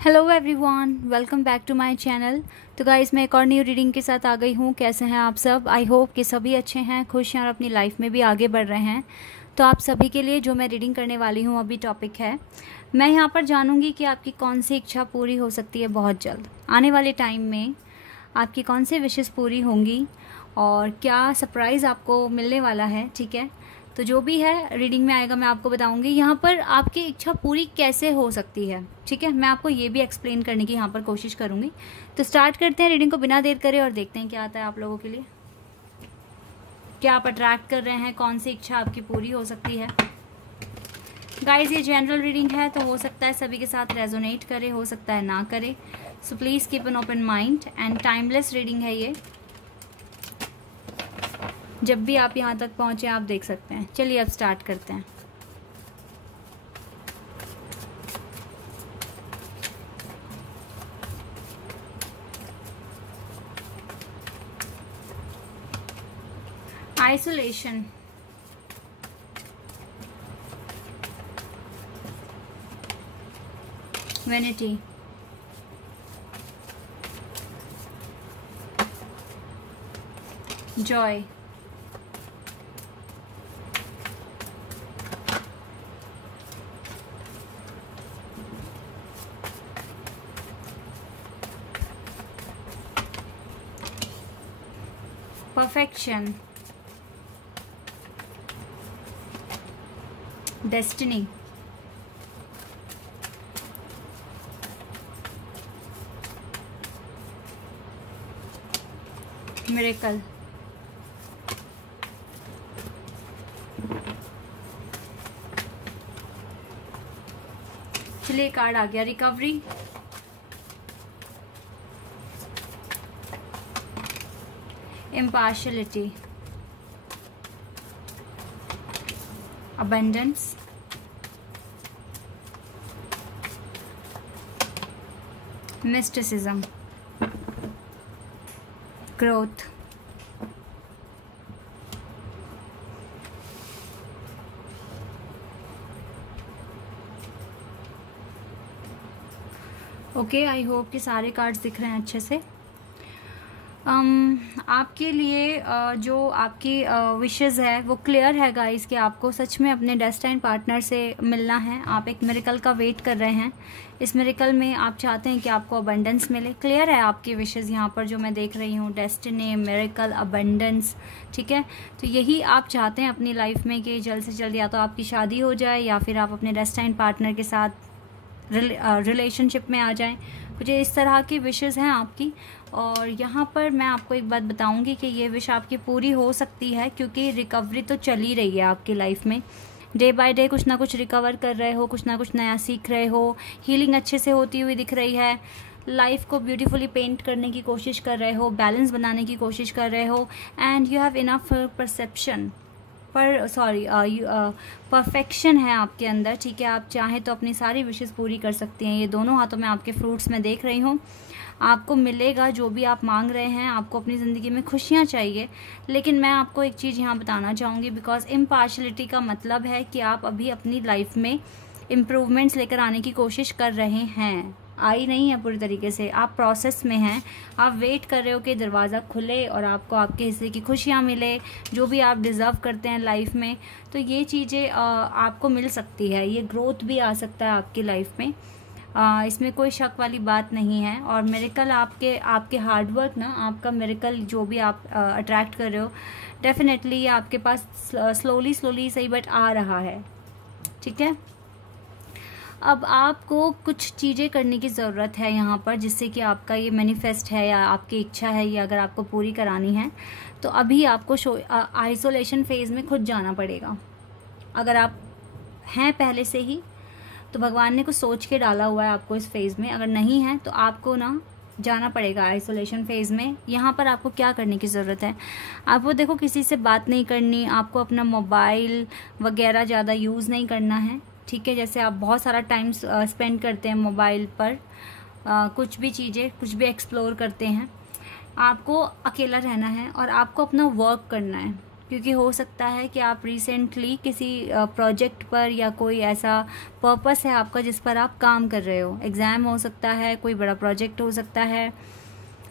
Hello everyone, welcome back to my channel. तो guys, मैं एक और न्यू रीडिंग के साथ आ गई हूँ। कैसे हैं आप सब? आई होप कि सभी अच्छे हैं, खुश हैं और अपनी लाइफ में भी आगे बढ़ रहे हैं। तो आप सभी के लिए जो मैं रीडिंग करने वाली हूँ अभी टॉपिक है, मैं यहाँ पर जानूँगी कि आपकी कौन सी इच्छा पूरी हो सकती है बहुत जल्द आने वाले टाइम में। आपकी कौन सी विशेस पूरी होंगी और क्या सरप्राइज़ आपको मिलने वाला है। ठीक है, तो जो भी है रीडिंग में आएगा मैं आपको बताऊंगी यहाँ पर आपकी इच्छा पूरी कैसे हो सकती है। ठीक है, मैं आपको ये भी एक्सप्लेन करने की यहाँ पर कोशिश करूंगी। तो स्टार्ट करते हैं रीडिंग को बिना देर करे और देखते हैं क्या आता है आप लोगों के लिए। क्या आप अट्रैक्ट कर रहे हैं, कौन सी इच्छा आपकी पूरी हो सकती है। गाइज, ये जनरल रीडिंग है तो हो सकता है सभी के साथ रेजोनेट करे, हो सकता है ना करे। So please keep an open mind and timeless reading है ये। जब भी आप यहाँ तक पहुँचे आप देख सकते हैं। चलिए अब स्टार्ट करते हैं। Isolation, vanity, Joy, perfection, destiny, miracle, चलिए कार्ड आ गया, recovery, impartiality, abundance, mysticism, growth, okay. I hope कि सारे कार्ड्स दिख रहे हैं अच्छे से। आपके लिए जो आपकी विशेस है वो क्लियर है गाइस कि आपको सच में अपने डेस्टाइन पार्टनर से मिलना है। आप एक मिरेकल का वेट कर रहे हैं। इस मिरेकल में आप चाहते हैं कि आपको अबंडेंस मिले। क्लियर है आपकी विशेस यहाँ पर जो मैं देख रही हूँ, डेस्टिनी, मिरेकल, अबंडेंस। ठीक है, तो यही आप चाहते हैं अपनी लाइफ में कि जल्द से जल्द या तो आपकी शादी हो जाए या फिर आप अपने डेस्टाइन पार्टनर के साथ रिलेशनशिप में आ जाएं। कुछ इस तरह की विशेस हैं आपकी। और यहाँ पर मैं आपको एक बात बताऊंगी कि ये विश आपकी पूरी हो सकती है क्योंकि रिकवरी तो चल ही रही है आपकी लाइफ में। डे बाय डे कुछ ना कुछ रिकवर कर रहे हो, कुछ ना कुछ नया सीख रहे हो, हीलिंग अच्छे से होती हुई दिख रही है, लाइफ को ब्यूटीफुली पेंट करने की कोशिश कर रहे हो, बैलेंस बनाने की कोशिश कर रहे हो and you have enough perception perfection है आपके अंदर। ठीक है, आप चाहें तो अपनी सारी विशेस पूरी कर सकती हैं। ये दोनों हाथों में आपके फ्रूट्स में देख रही हूँ। आपको मिलेगा जो भी आप मांग रहे हैं। आपको अपनी ज़िंदगी में खुशियाँ चाहिए, लेकिन मैं आपको एक चीज़ यहाँ बताना चाहूँगी, बिकॉज इम्पार्शलिटी का मतलब है कि आप अभी अपनी लाइफ में इम्प्रूवमेंट्स लेकर आने की कोशिश कर रहे हैं। आई नहीं है पूरी तरीके से, आप प्रोसेस में हैं। आप वेट कर रहे हो कि दरवाज़ा खुले और आपको आपके हिस्से की खुशियाँ मिले, जो भी आप डिज़र्व करते हैं लाइफ में। तो ये चीज़ें आपको मिल सकती है। ये ग्रोथ भी आ सकता है आपकी लाइफ में, इसमें कोई शक वाली बात नहीं है। और मिरेकल आपके हार्डवर्क ना, आपका मिरेकल जो भी आप अट्रैक्ट कर रहे हो, डेफिनेटली ये आपके पास स्लोली सही बट आ रहा है। ठीक है, अब आपको कुछ चीज़ें करने की ज़रूरत है यहाँ पर, जिससे कि आपका ये मैनिफेस्ट है या आपकी इच्छा है, ये अगर आपको पूरी करानी है तो अभी आपको आइसोलेशन फेज़ में खुद जाना पड़ेगा। अगर आप हैं पहले से ही तो भगवान ने कुछ सोच के डाला हुआ है आपको इस फेज़ में। अगर नहीं है तो आपको ना जाना पड़ेगा आइसोलेशन फेज़ में। यहाँ पर आपको क्या करने की ज़रूरत है? आपको देखो, किसी से बात नहीं करनी, आपको अपना मोबाइल वगैरह ज़्यादा यूज़ नहीं करना है। ठीक है, जैसे आप बहुत सारा टाइम स्पेंड करते हैं मोबाइल पर, कुछ भी एक्सप्लोर करते हैं। आपको अकेला रहना है और आपको अपना वर्क करना है। क्योंकि हो सकता है कि आप रिसेंटली किसी प्रोजेक्ट पर या कोई ऐसा पर्पस है आपका जिस पर आप काम कर रहे हो, एग्ज़ाम हो सकता है, कोई बड़ा प्रोजेक्ट हो सकता है।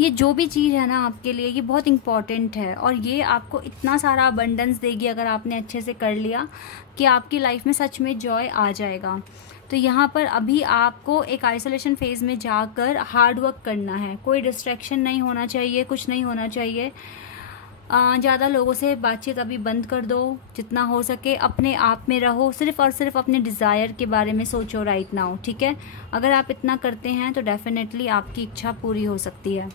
ये जो भी चीज़ है ना आपके लिए, ये बहुत इम्पॉर्टेंट है और ये आपको इतना सारा अबंडेंस देगी अगर आपने अच्छे से कर लिया कि आपकी लाइफ में सच में जॉय आ जाएगा। तो यहाँ पर अभी आपको एक आइसोलेशन फेज़ में जाकर हार्ड वर्क करना है। कोई डिस्ट्रैक्शन नहीं होना चाहिए, कुछ नहीं होना चाहिए। ज़्यादा लोगों से बातचीत अभी बंद कर दो, जितना हो सके अपने आप में रहो, सिर्फ़ और सिर्फ अपने डिज़ायर के बारे में सोचो राइट नाउ, ठीक है। अगर आप इतना करते हैं तो डेफिनेटली आपकी इच्छा पूरी हो सकती है,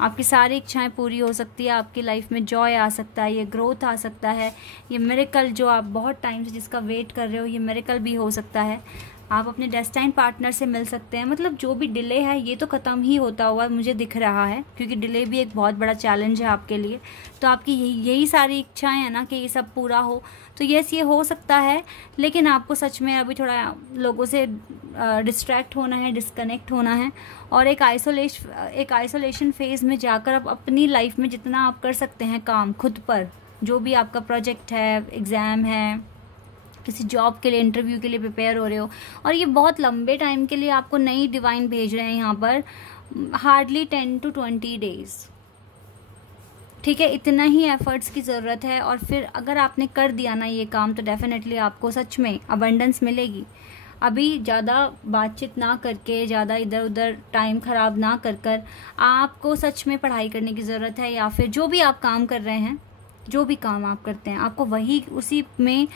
आपकी सारी इच्छाएं पूरी हो सकती है, आपकी लाइफ में जॉय आ सकता है, ये ग्रोथ आ सकता है, ये मिरेकल जो आप बहुत टाइम से जिसका वेट कर रहे हो, ये मिरेकल भी हो सकता है। आप अपने डेस्टाइन पार्टनर से मिल सकते हैं। मतलब जो भी डिले है ये तो ख़त्म ही होता हुआ मुझे दिख रहा है, क्योंकि डिले भी एक बहुत बड़ा चैलेंज है आपके लिए। तो आपकी यही सारी इच्छाएं हैं ना कि ये सब पूरा हो, तो यस ये हो सकता है, लेकिन आपको सच में अभी थोड़ा लोगों से डिस्ट्रैक्ट होना है, डिस्कनेक्ट होना है और एक आइसोलेशन फेज़ में जाकर आप अपनी लाइफ में जितना आप कर सकते हैं काम खुद पर, जो भी आपका प्रोजेक्ट है, एग्ज़ाम है, किसी जॉब के लिए, इंटरव्यू के लिए प्रिपेयर हो रहे हो, और ये बहुत लंबे टाइम के लिए आपको नई डिवाइन भेज रहे हैं यहाँ पर, हार्डली 10 to 20 डेज़, ठीक है। इतना ही एफर्ट्स की ज़रूरत है और फिर अगर आपने कर दिया ना ये काम तो डेफिनेटली आपको सच में अबंडेंस मिलेगी। अभी ज़्यादा बातचीत ना करके, ज़्यादा इधर उधर टाइम ख़राब ना कर आपको सच में पढ़ाई करने की ज़रूरत है, या फिर जो भी आप काम कर रहे हैं, जो भी काम आप करते हैं आपको वही उसी में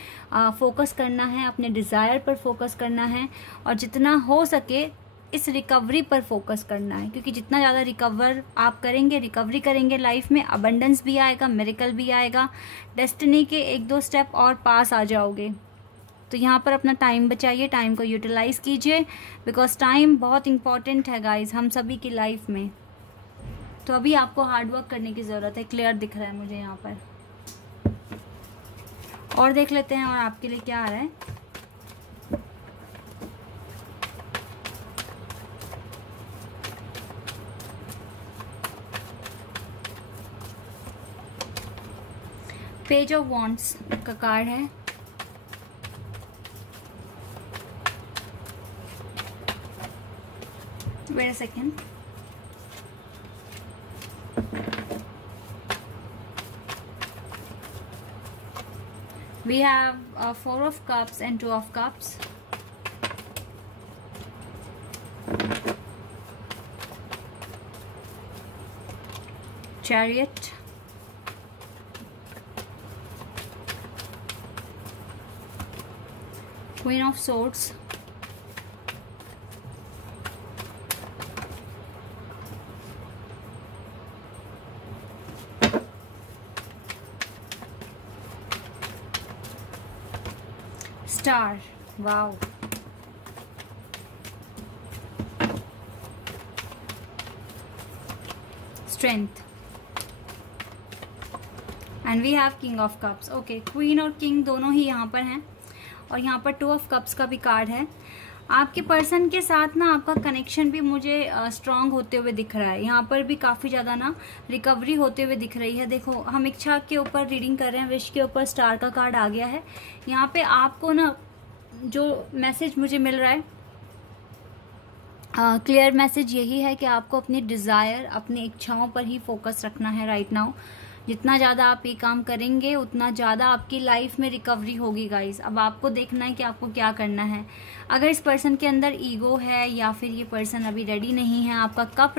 फोकस करना है, अपने डिज़ायर पर फोकस करना है और जितना हो सके इस रिकवरी पर फोकस करना है, क्योंकि जितना ज़्यादा रिकवरी करेंगे लाइफ में, अबंडेंस भी आएगा, मिरेकल भी आएगा, डेस्टिनी के 1-2 स्टेप और पास आ जाओगे। तो यहाँ पर अपना टाइम बचाइए, टाइम को यूटिलाइज़ कीजिए, बिकॉज टाइम बहुत इंपॉर्टेंट है गाइज हम सभी की लाइफ में। तो अभी आपको हार्ड वर्क करने की ज़रूरत है, क्लियर दिख रहा है मुझे यहाँ पर। और देख लेते हैं और आपके लिए क्या आ रहा है। पेज ऑफ वॉन्ड्स का कार्ड है। Wait a second. We have 4 of cups and 2 of cups. Chariot. Queen of Swords. Star. Wow. Strength. And we have King of Cups. Okay, Queen और King दोनों ही यहाँ पर हैं और यहाँ पर 2 of Cups का भी कार्ड है। आपके पर्सन के साथ ना आपका कनेक्शन भी मुझे स्ट्रांग होते हुए दिख रहा है। यहाँ पर भी काफ़ी ज़्यादा ना रिकवरी होते हुए दिख रही है। देखो हम इच्छा के ऊपर रीडिंग कर रहे हैं, विश के ऊपर स्टार का कार्ड आ गया है। यहाँ पे आपको ना जो मैसेज मुझे मिल रहा है, क्लियर मैसेज यही है कि आपको अपनी डिज़ायर, अपनी इच्छाओं पर ही फोकस रखना है राइट नाउ। जितना ज़्यादा आप ये काम करेंगे उतना ज़्यादा आपकी लाइफ में रिकवरी होगी गाइस। अब आपको देखना है कि आपको क्या करना है। अगर इस पर्सन के अंदर ईगो है या फिर ये पर्सन अभी रेडी नहीं है आपका कप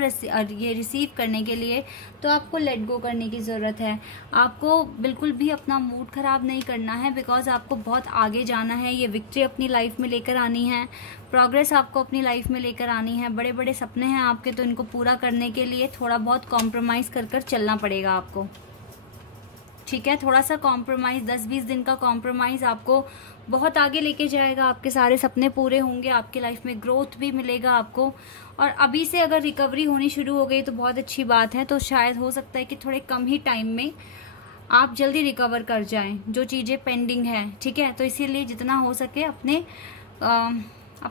ये रिसीव करने के लिए, तो आपको लेट गो करने की ज़रूरत है। आपको बिल्कुल भी अपना मूड ख़राब नहीं करना है, बिकॉज आपको बहुत आगे जाना है। ये विक्ट्री अपनी लाइफ में लेकर आनी है, प्रोग्रेस आपको अपनी लाइफ में लेकर आनी है। बड़े बड़े सपने हैं आपके, तो इनको पूरा करने के लिए थोड़ा बहुत कॉम्प्रोमाइज़ कर चलना पड़ेगा आपको, ठीक है। थोड़ा सा कॉम्प्रोमाइज़, 10-20 दिन का कॉम्प्रोमाइज़ आपको बहुत आगे लेके जाएगा। आपके सारे सपने पूरे होंगे, आपकी लाइफ में ग्रोथ भी मिलेगा आपको। और अभी से अगर रिकवरी होनी शुरू हो गई तो बहुत अच्छी बात है। तो शायद हो सकता है कि थोड़े कम ही टाइम में आप जल्दी रिकवर कर जाएं जो चीज़ें पेंडिंग हैं, ठीक है। तो इसीलिए जितना हो सके अपने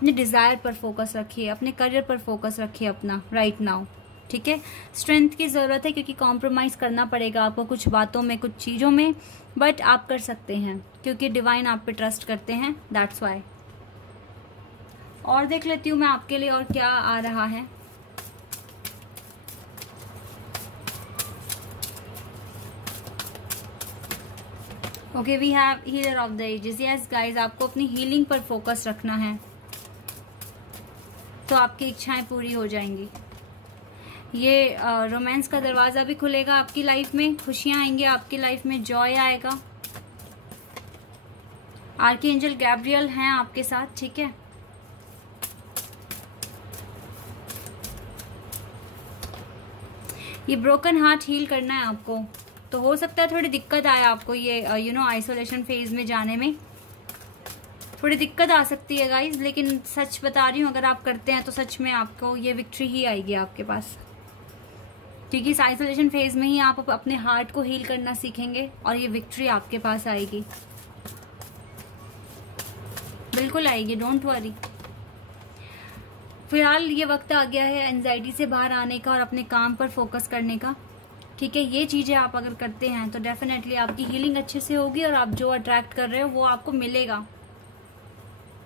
डिज़ायर पर फोकस रखिए, अपने करियर पर फोकस रखिए अपना राइट नाउ, ठीक है। स्ट्रेंथ की ज़रूरत है क्योंकि कॉम्प्रोमाइज़ करना पड़ेगा आपको कुछ बातों में, कुछ चीज़ों में, बट आप कर सकते हैं क्योंकि डिवाइन आप पे ट्रस्ट करते हैं, दैट्स वाई। और देख लेती हूँ मैं आपके लिए और क्या आ रहा है। Okay, we have healer of the ages. Yes guys, आपको अपनी हीलिंग पर फोकस रखना है तो आपकी इच्छाएं पूरी हो जाएंगी। ये रोमांस का दरवाजा भी खुलेगा आपकी लाइफ में, खुशियां आएंगी आपकी लाइफ में, जॉय आएगा। आर्कएंजल गैब्रियल हैं आपके साथ, ठीक है। ये ब्रोकन हार्ट हील करना है आपको, तो हो सकता है थोड़ी दिक्कत आए आपको ये आइसोलेशन फेज में जाने में थोड़ी दिक्कत आ सकती है गाइज, लेकिन सच बता रही हूँ अगर आप करते हैं तो सच में आपको ये विक्ट्री ही आएगी आपके पास, क्योंकि इस आइसोलेशन फेज में ही आप अपने हार्ट को हील करना सीखेंगे और ये विक्ट्री आपके पास आएगी, बिल्कुल आएगी, डोंट वरी। फिलहाल ये वक्त आ गया है एंजाइटी से बाहर आने का और अपने काम पर फोकस करने का, ठीक है। ये चीजें आप अगर करते हैं तो डेफिनेटली आपकी हीलिंग अच्छे से होगी और आप जो अट्रैक्ट कर रहे हो वो आपको मिलेगा,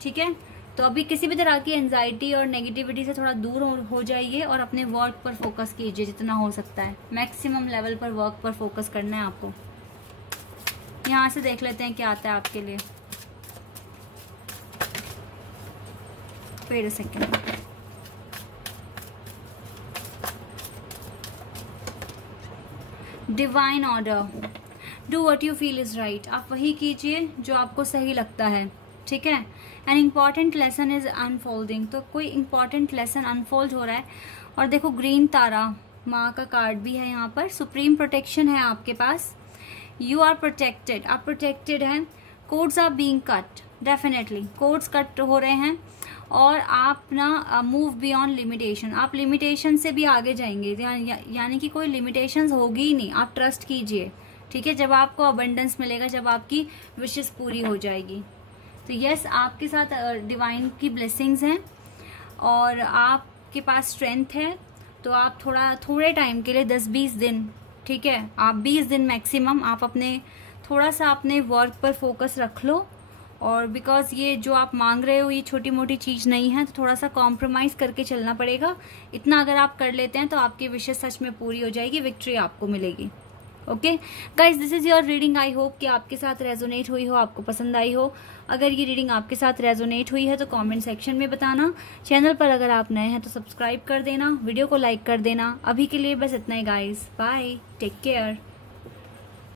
ठीक है। तो अभी किसी भी तरह की एंजाइटी और नेगेटिविटी से थोड़ा दूर हो जाइए और अपने वर्क पर फोकस कीजिए जितना हो सकता है, मैक्सिमम लेवल पर वर्क पर फोकस करना है आपको। यहाँ से देख लेते हैं क्या आता है आपके लिए। Wait a second. Divine order, do what you feel is right. आप वही कीजिए जो आपको सही लगता है, ठीक है। An important lesson is unfolding, तो कोई इम्पॉर्टेंट लेसन अनफोल्ड हो रहा है। और देखो ग्रीन तारा, माँ का कार्ड भी है यहाँ पर, सुप्रीम प्रोटेक्शन है आपके पास, यू आर प्रोटेक्टेड, आप प्रोटेक्टेड हैं। Cords are being cut, definitely cords cut हो रहे हैं और आप ना मूव बियॉन्ड लिमिटेशन, आप लिमिटेशन से भी आगे जाएंगे, यानी कि कोई लिमिटेशंस होगी ही नहीं, आप ट्रस्ट कीजिए, ठीक है। जब आपको अबंडेंस मिलेगा, जब आपकी विशेस पूरी हो जाएगी, तो यस आपके साथ डिवाइन की ब्लेसिंग्स हैं और आपके पास स्ट्रेंथ है। तो आप थोड़े टाइम के लिए 10-20 दिन, ठीक है, आप 20 दिन मैक्सिमम आप थोड़ा सा अपने वर्क पर फोकस रख लो। और बिकॉज ये जो आप मांग रहे हो ये छोटी मोटी चीज़ नहीं है, तो थोड़ा सा कॉम्प्रोमाइज़ करके चलना पड़ेगा। इतना अगर आप कर लेते हैं तो आपकी विशेष सच में पूरी हो जाएगी, विक्ट्री आपको मिलेगी। Okay guys, this is your reading. I hope कि आपके साथ रेजोनेट हुई हो, आपको पसंद आई हो। अगर ये रीडिंग आपके साथ रेजोनेट हुई है तो कमेंट सेक्शन में बताना। चैनल पर अगर आप नए हैं तो सब्सक्राइब कर देना, वीडियो को लाइक कर देना। अभी के लिए बस इतना ही गाइज, बाय, टेक केयर।